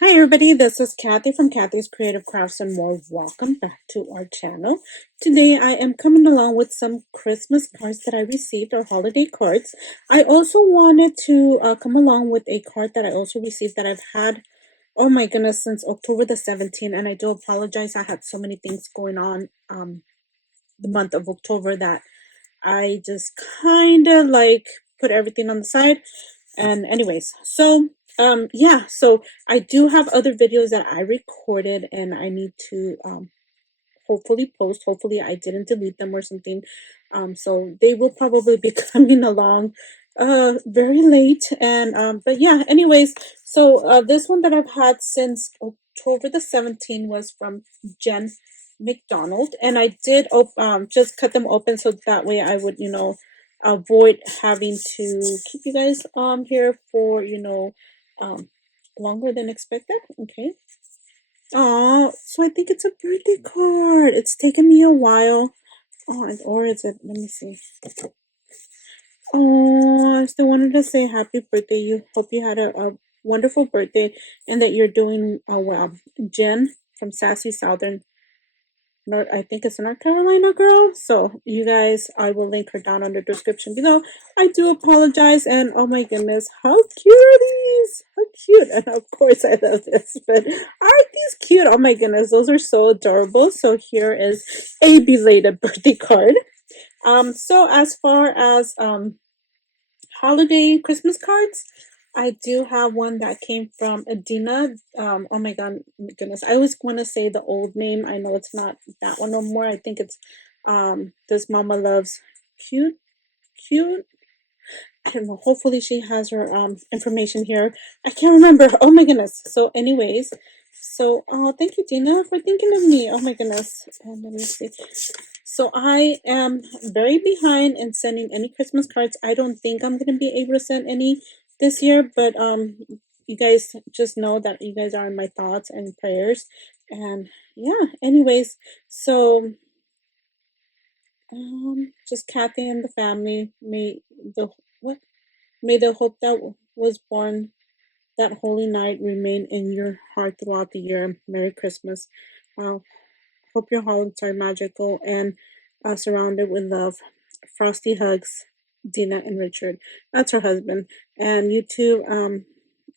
Hi everybody, this is Kathy from Kathy's Creative Crafts and more. Welcome back to our channel. Today I am coming along with some Christmas cards that I received, or holiday cards. I also wanted to come along with a card that I also received that I've had, oh my goodness, since October the 17th, and I do apologize. I had so many things going on the month of October that I just kind of like put everything on the side. And anyways, yeah, so I do have other videos that I recorded and I need to hopefully post. Hopefully I didn't delete them or something. So they will probably be coming along very late. And but yeah, anyways, so this one that I've had since October the 17th was from Jen McDonald, and I did just cut them open so that way I would, avoid having to keep you guys here for, um longer than expected. Okay. Oh, so I think it's a birthday card. It's taken me a while. Oh, or is it? Let me see. Oh, I still wanted to say happy birthday. You hope you had a wonderful birthday and that you're doing well. Jen from Sassy Southern North, I think it's North Carolina girl. So you guys, I will link her down on the description below. I do apologize, and oh my goodness, how cute are these? How cute! And of course, I love this. But aren't these cute? Oh my goodness, those are so adorable. So here is a belated birthday card. So as far as holiday Christmas cards, I do have one that came from Adina. Oh my goodness. I always want to say the old name. I know it's not that one no more. I think it's This Mama Loves Cute. Cute. I don't know. Hopefully she has her information here. I can't remember. Oh my goodness. So anyways, so thank you, Dina, for thinking of me. Oh my goodness. And let me see. So I am very behind in sending any Christmas cards. I don't think I'm gonna be able to send any this year, but you guys just know that you guys are in my thoughts and prayers. And yeah, anyways, so just Kathy and the family, the what may the hope that was born that holy night remain in your heart throughout the year. Merry Christmas. Wow. Hope your holidays are magical and surrounded with love. Frosty hugs, Dina and Richard. That's her husband. And YouTube and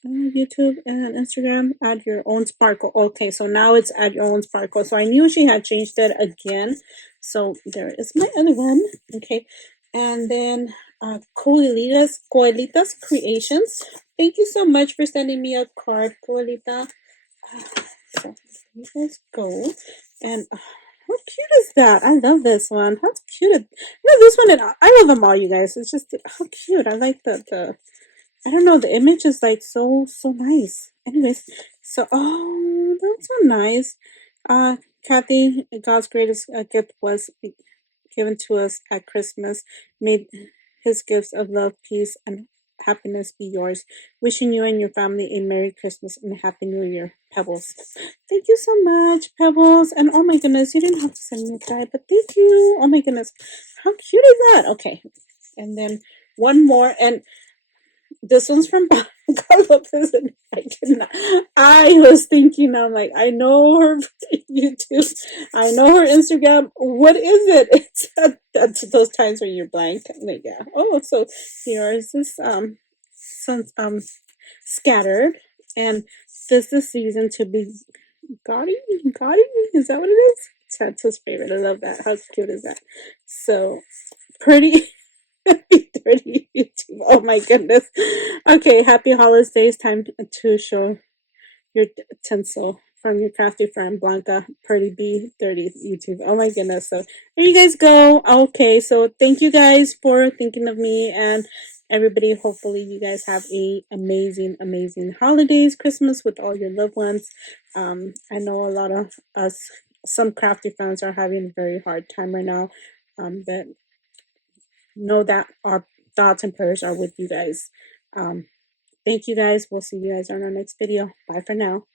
Instagram, add your own sparkle. Okay, so now it's add your own sparkle. So I knew she had changed it again. So there is my other one. Okay, and then Coelitas Creations. Thank you so much for sending me a card, Coelita. So you guys go. And how cute is that? I love this one. How cute! This one. And I love them all, you guys. It's just how cute. I like the. I don't know. The image is like so nice. Anyways, so that's so nice. Kathy, God's greatest gift was given to us at Christmas. May His gifts of love, peace, and happiness be yours. Wishing you and your family a Merry Christmas and a Happy New Year, Pebbles. Thank you so much, Pebbles. And oh my goodness, you didn't have to send me a guy, but thank you. Oh my goodness, how cute is that? Okay, and then one more, and this one's from God Lopez, and I cannot. I was thinking, I'm like, I know her YouTube, I know her Instagram. What is it? It's that's those times where you're blank. Like, yeah. Oh, so here's this some scattered, and this is season to be Gotti. Gotti, is that what it is? That's his favorite. I love that. How cute is that? So pretty. Happy 30 YouTube. Oh my goodness. Okay, happy holidays. Time to show your tinsel from your crafty friend Blanca Purdy B30 YouTube. Oh my goodness. So there you guys go. Okay, so thank you guys for thinking of me, and everybody. Hopefully you guys have a amazing holidays, Christmas with all your loved ones. I know a lot of us, some crafty friends, are having a very hard time right now. But know that our thoughts and prayers are with you guys. Thank you guys. We'll see you guys on our next video. Bye for now.